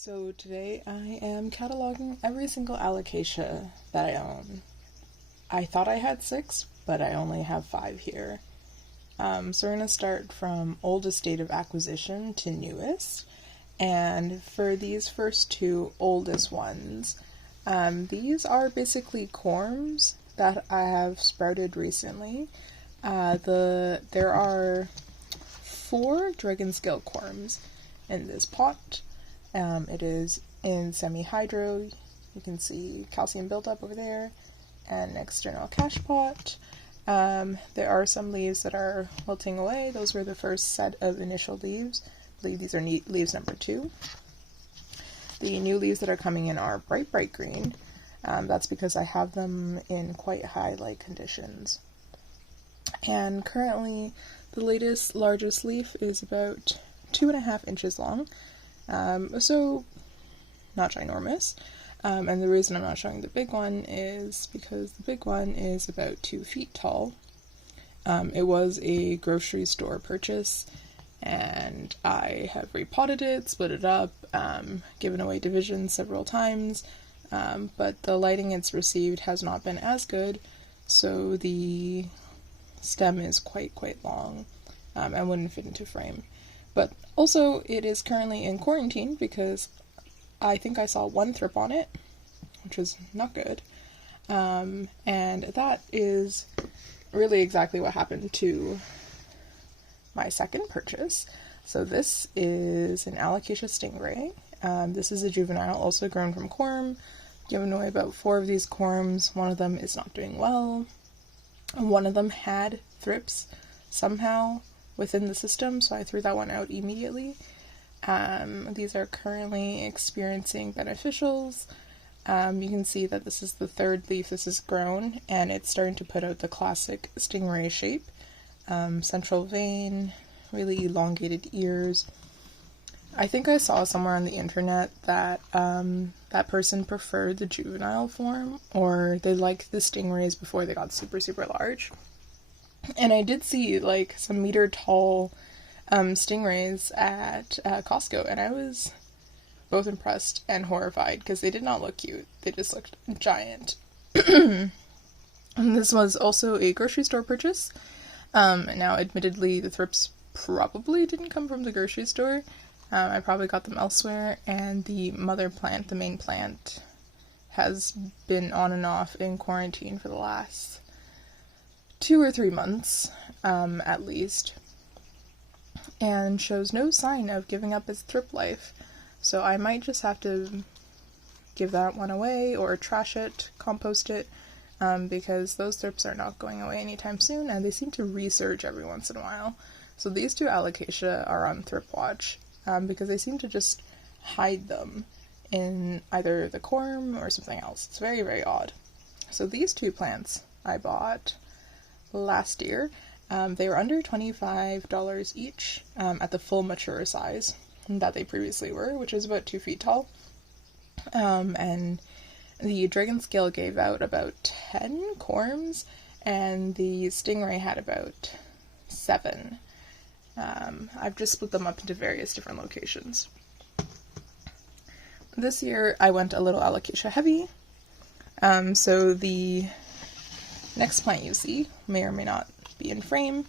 So today I am cataloging every single Alocasia that I own. I thought I had 6, but I only have 5 here. So we're going to start from oldest date of acquisition to newest. And for these first 2 oldest ones, these are basically corms that I have sprouted recently. There are 4 Dragonscale corms in this pot. It is in semi-hydro. You can see calcium buildup over there, and an external cache pot. There are some leaves that are wilting away. Those were the first set of initial leaves. I believe these are leaves number 2. The new leaves that are coming in are bright green. That's because I have them in quite high light conditions. And currently, the largest leaf is about 2.5 inches long. So not ginormous. And the reason I'm not showing the big one is because the big one is about 2 feet tall. It was a grocery store purchase, and I have repotted it, split it up, given away divisions several times, but the lighting it's received has not been as good, so the stem is quite long, and wouldn't fit into frame. But also, it is currently in quarantine because I think I saw 1 thrip on it, which was not good. And that is really exactly what happened to my second purchase. So this is an Alocasia Stingray. This is a juvenile, also grown from corm. Given away about 4 of these corms. One of them is not doing well. One of them had thrips somehow within the system, so I threw that one out immediately. These are currently experiencing beneficials. You can see that this is the 3rd leaf this has grown, and it's starting to put out the classic Stingray shape. Central vein, really elongated ears. I think I saw somewhere on the internet that that person preferred the juvenile form, or they liked the stingrays before they got super large. And I did see like some meter-tall stingrays at Costco, and I was both impressed and horrified because they did not look cute. They just looked giant. And this was also a grocery store purchase. Now, admittedly, the thrips probably didn't come from the grocery store. I probably got them elsewhere, and the mother plant, the main plant, has been on and off in quarantine for the last 2 or 3 months, at least, and shows no sign of giving up its thrip life. So I might just have to give that one away, or trash it, compost it, because those thrips are not going away anytime soon, and they seem to resurge every once in a while. So these 2 Alocasia are on thrip watch, because they seem to just hide them in either the corm or something else. It's very odd. So these 2 plants I bought last year. They were under $25 each at the full mature size that they previously were, which is about 2 feet tall. And the Dragonscale gave out about 10 corms, and the Stingray had about 7. I've just split them up into various different locations. This year I went a little Alocasia heavy. So the next plant you see, may or may not be in frame,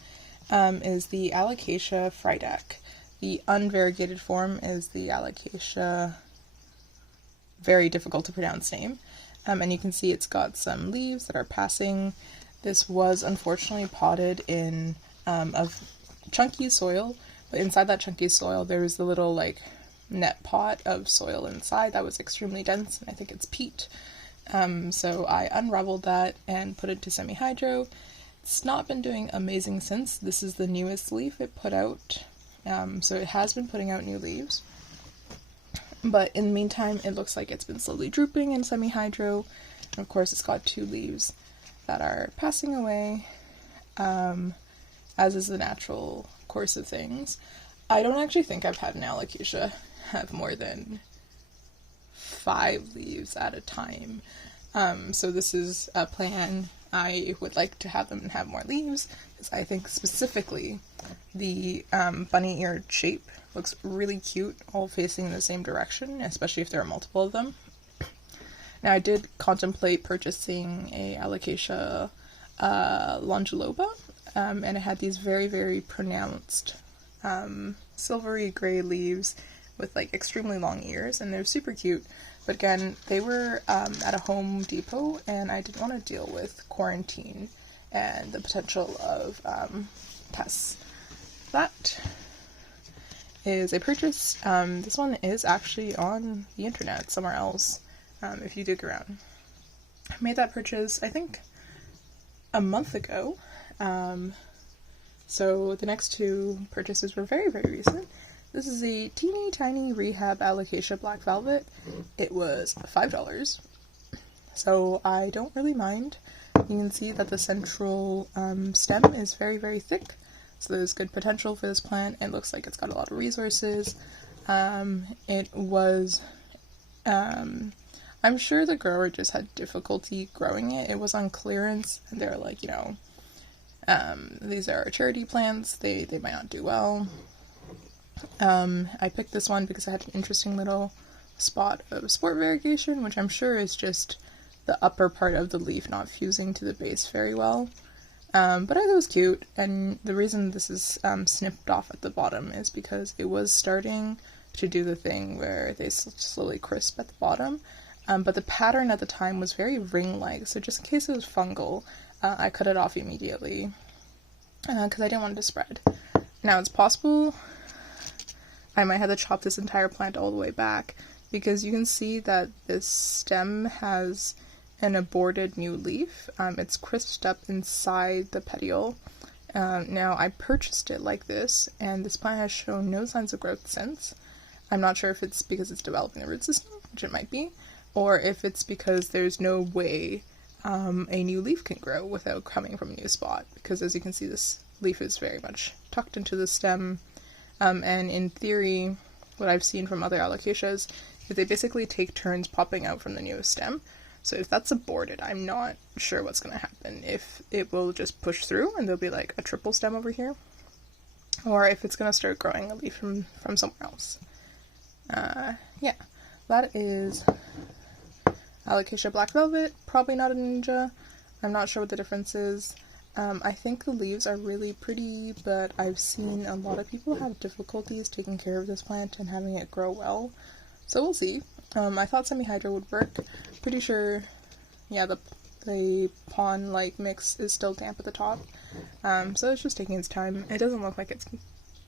is the Alocasia Frydek. The unvariegated form is the Alocasia, very difficult to pronounce name. And you can see it's got some leaves that are passing. This was unfortunately potted in of chunky soil, but inside that chunky soil there was the little like net pot of soil inside that was extremely dense, and I think it's peat. So I unraveled that and put it to semi-hydro. It's not been doing amazing since. This is the newest leaf it put out, so it has been putting out new leaves. But in the meantime, it looks like it's been slowly drooping in semi-hydro, and of course it's got 2 leaves that are passing away, as is the natural course of things. I don't actually think I've had an Alocasia have more than 5 leaves at a time. So this is a plan. I would like to have them have more leaves, because I think specifically the bunny-eared shape Looks really cute, all facing in the same direction, especially if there are multiple of them. Now, I did contemplate purchasing a Alocasia longiloba, and it had these very, very pronounced silvery gray leaves with like extremely long ears, and they're super cute. But again, they were at a Home Depot, and I didn't want to deal with quarantine and the potential of pests. That is a purchase. This one is actually on the internet somewhere else, if you dig around. I made that purchase, I think, a month ago. So the next two purchases were very, very recent. This is a teeny tiny rehab Alocasia Black Velvet. It was $5. So I don't really mind. You can see that the central stem is very, very thick. So there's good potential for this plant. It looks like it's got a lot of resources. It was, I'm sure the grower just had difficulty growing it. It was on clearance, and they're like, you know, these are charity plants. They might not do well. I picked this one because it had an interesting little spot of sport variegation, which I'm sure is just the upper part of the leaf not fusing to the base very well. But I thought it was cute, and the reason this is snipped off at the bottom is because it was starting to do the thing where they slowly crisp at the bottom, but the pattern at the time was very ring-like, so just in case it was fungal, I cut it off immediately, because I didn't want it to spread. Now, it's possible I might have to chop this entire plant all the way back, because you can see that this stem has an aborted new leaf. It's crisped up inside the petiole. Now, I purchased it like this, and this plant has shown no signs of growth since. I'm not sure if it's because it's developing the root system, which it might be, or if it's because there's no way a new leaf can grow without coming from a new spot, because as you can see, this leaf is very much tucked into the stem, and in theory, what I've seen from other alocasias is they basically take turns popping out from the newest stem. So if that's aborted, I'm not sure what's going to happen. If it will just push through and there'll be like a triple stem over here, or if it's going to start growing a leaf from somewhere else. Yeah, that is Alocasia Black Velvet, probably not a ninja. I'm not sure what the difference is. I think the leaves are really pretty, but I've seen a lot of people have difficulties taking care of this plant and having it grow well. So we'll see. I thought semi-hydro would work. Pretty sure, yeah, the pond-like mix is still damp at the top. So it's just taking its time. It doesn't look like it's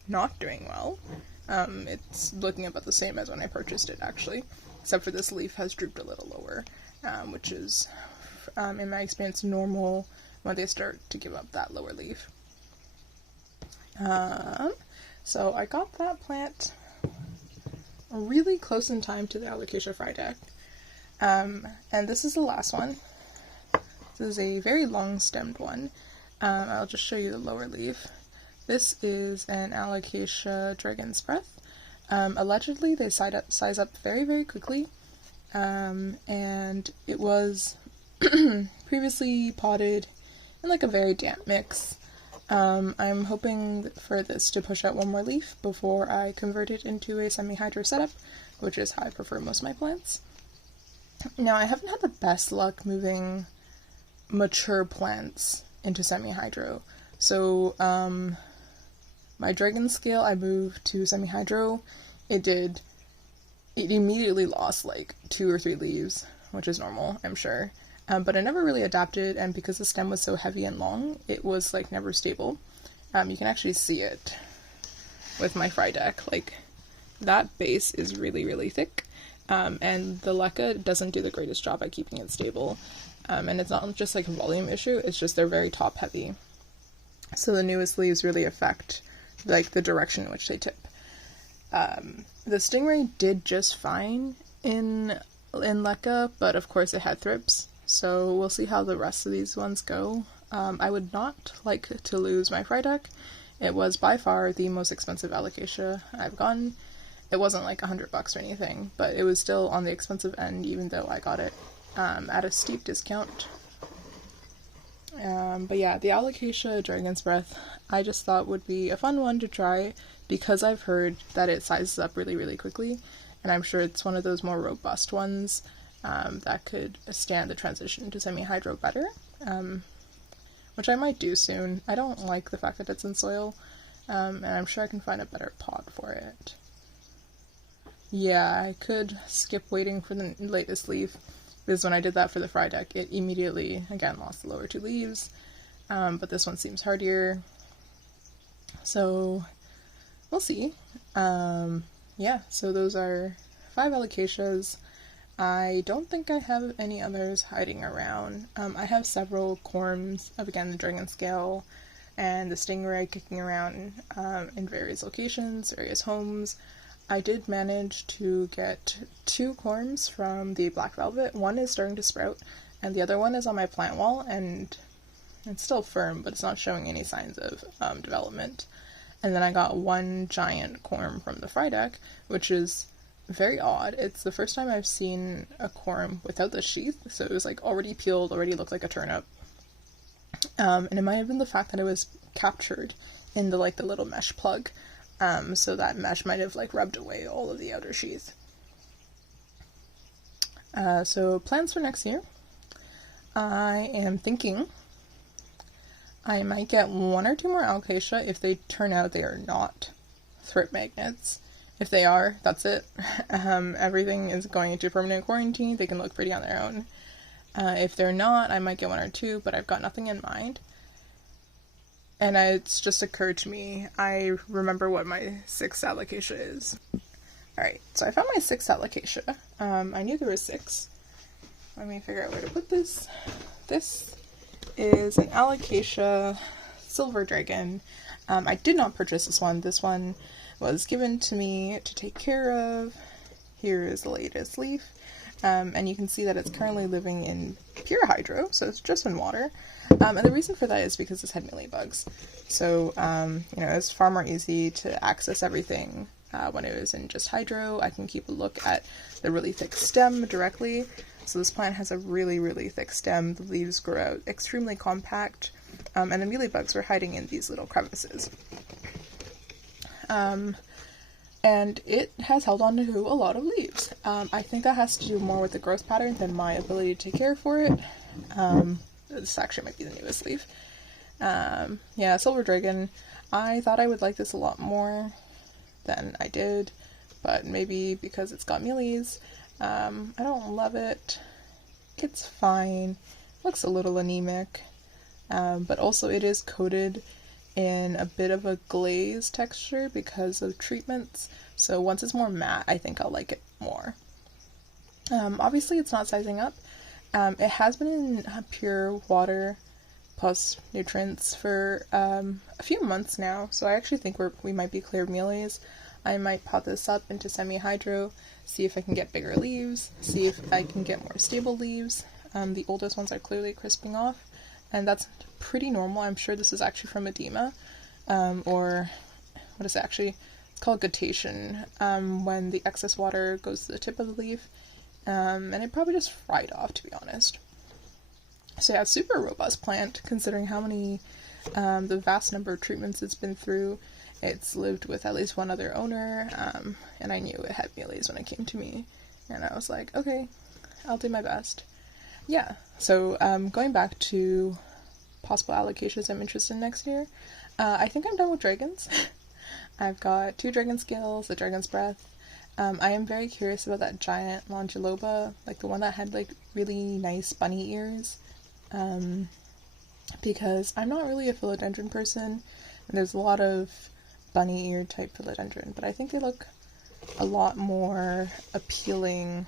not doing well. It's looking about the same as when I purchased it, actually. Except for this leaf has drooped a little lower, which is, in my experience, normal when they start to give up that lower leaf. So I got that plant really close in time to the Alocasia Frydek. And this is the last one. This is a very long-stemmed one. I'll just show you the lower leaf. This is an Alocasia Dragonscale. Allegedly, they size up very, very quickly, and it was previously potted in like a very damp mix. I'm hoping for this to push out one more leaf before I convert it into a semi-hydro setup, which is how I prefer most of my plants. Now, I haven't had the best luck moving mature plants into semi-hydro. So, my Dragonscale I moved to semi-hydro. It immediately lost like 2 or 3 leaves, which is normal, I'm sure. But I never really adapted, and because the stem was so heavy and long, it was like never stable. You can actually see it with my Frydek. Like, that base is really, really thick, and the leca doesn't do the greatest job at keeping it stable. And it's not just like a volume issue, it's just they're very top heavy. So the newest leaves really affect like the direction in which they tip. The Stingray did just fine in leca, but of course it had thrips. So we'll see how the rest of these ones go. I would not like to lose my Frydek. It was by far the most expensive Alocasia I've gotten. It wasn't like $100 or anything, but it was still on the expensive end, even though I got it at a steep discount. But yeah, the Alocasia Dragon's Breath, I just thought would be a fun one to try because I've heard that it sizes up really, really quickly, and I'm sure it's one of those more robust ones that could stand the transition to semi-hydro better, which I might do soon. I don't like the fact that it's in soil, and I'm sure I can find a better pot for it. Yeah, I could skip waiting for the latest leaf, because when I did that for the Frydek, it immediately, again, lost the lower 2 leaves, but this one seems hardier, so we'll see. Yeah, so those are 5 Alocasias. I don't think I have any others hiding around. I have several corms of, again, the Dragonscale and the Stingray kicking around in various locations, various homes. I did manage to get 2 corms from the Black Velvet. One is starting to sprout, and the other one is on my plant wall, and it's still firm, but it's not showing any signs of development. And then I got 1 giant corm from the Frydek, which is very odd. It's the first time I've seen a corm without the sheath, so it was like already peeled, already looked like a turnip. And it might have been the fact that it was captured in the little mesh plug. So that mesh might have rubbed away all of the outer sheath. So plans for next year. I am thinking I might get 1 or 2 more Alocasia if they turn out they are not thrip magnets. If they are, that's it. Everything is going into permanent quarantine. They can look pretty on their own. If they're not, I might get 1 or 2, but I've got nothing in mind. And it's just occurred to me, I remember what my 6th Alocasia is. Alright, so I found my 6th Alocasia. I knew there were 6. Let me figure out where to put this. This is an Alocasia Silver Dragon. I did not purchase this one. This one was given to me to take care of. Here is the latest leaf. And you can see that it's currently living in pure hydro, so it's just in water. And the reason for that is because this had mealybugs. So, it's far more easy to access everything when it was in just hydro. I can keep a look at the really thick stem directly. So this plant has a really, really thick stem. The leaves grow out extremely compact, and the mealybugs were hiding in these little crevices. And it has held on to a lot of leaves. I think that has to do more with the growth pattern than my ability to take care for it. This actually might be the newest leaf. Yeah, Silver Dragon. I thought I would like this a lot more than I did, but maybe because it's got mealies. I don't love it. It's fine. Looks a little anemic. But also it is coated in a bit of a glaze texture because of treatments. So once it's more matte, I think I'll like it more. Obviously it's not sizing up. It has been in pure water plus nutrients for a few months now, so I actually think we might be clear of mealies. I might pot this up into semi-hydro, see if I can get bigger leaves, see if I can get more stable leaves. The oldest ones are clearly crisping off, and that's pretty normal. I'm sure this is actually from edema, or what is it actually? It's called guttation, when the excess water goes to the tip of the leaf, and it probably just fried off, to be honest. So yeah, super robust plant, considering how many, the vast number of treatments it's been through. It's lived with at least one other owner, and I knew it had mealies when it came to me, and I was like, okay, I'll do my best. Yeah, so going back to possible Alocasias I'm interested in next year, I think I'm done with dragons. I've got 2 Dragonscales, the Dragon's Breath. I am very curious about that giant Longiloba, like the one that had like really nice bunny ears, because I'm not really a philodendron person, and there's a lot of bunny ear type philodendron, but I think they look a lot more appealing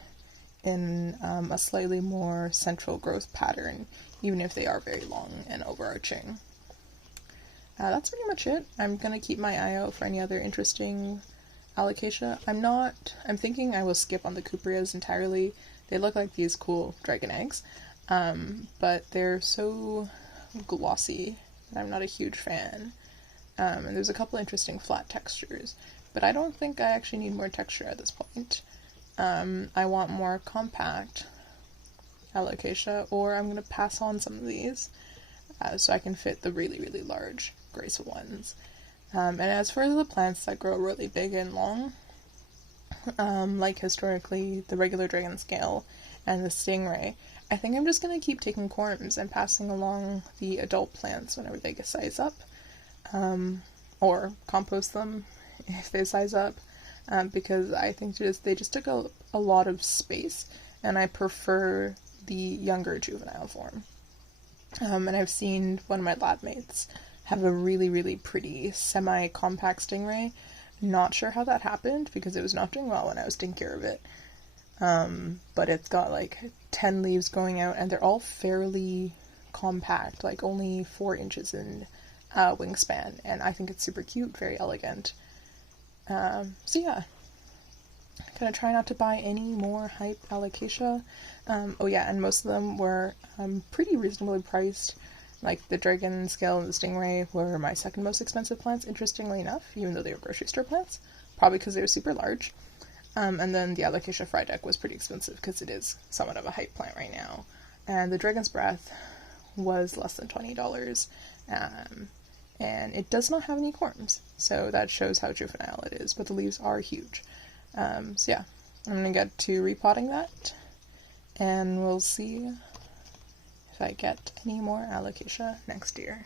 in a slightly more central growth pattern, even if they are very long and overarching. That's pretty much it. I'm gonna keep my eye out for any other interesting Alocasia. I'm thinking I will skip on the Cuprias entirely. They look like these cool dragon eggs, but they're so glossy, and I'm not a huge fan. And there's a couple interesting flat textures, but I don't think I actually need more texture at this point. I want more compact Alocasia, or I'm going to pass on some of these so I can fit the really, really large, graceful ones. And as for the plants that grow really big and long, like historically the regular Dragonscale and the Stingray, I think I'm just going to keep taking corms and passing along the adult plants whenever they size up, or compost them if they size up, because I think they just took a lot of space, and I prefer the younger juvenile form. And I've seen one of my lab mates have a really, really pretty semi-compact Stingray. Not sure how that happened because it was not doing well when I was taking care of it. But it's got like 10 leaves growing out, and they're all fairly compact, like only 4 inches in wingspan, and I think it's super cute, very elegant. So yeah, I'm gonna try not to buy any more hype Alocasia. Oh yeah, and most of them were pretty reasonably priced. Like the Dragonscale and the Stingray were my second most expensive plants, interestingly enough, even though they were grocery store plants, probably because they were super large. And then the Alocasia Frydek was pretty expensive because it is somewhat of a hype plant right now. And the Dragon's Breath was less than $20, and it does not have any corms, so that shows how juvenile it is, but the leaves are huge. So yeah, I'm gonna get to repotting that, and we'll see if I get any more Alocasia next year.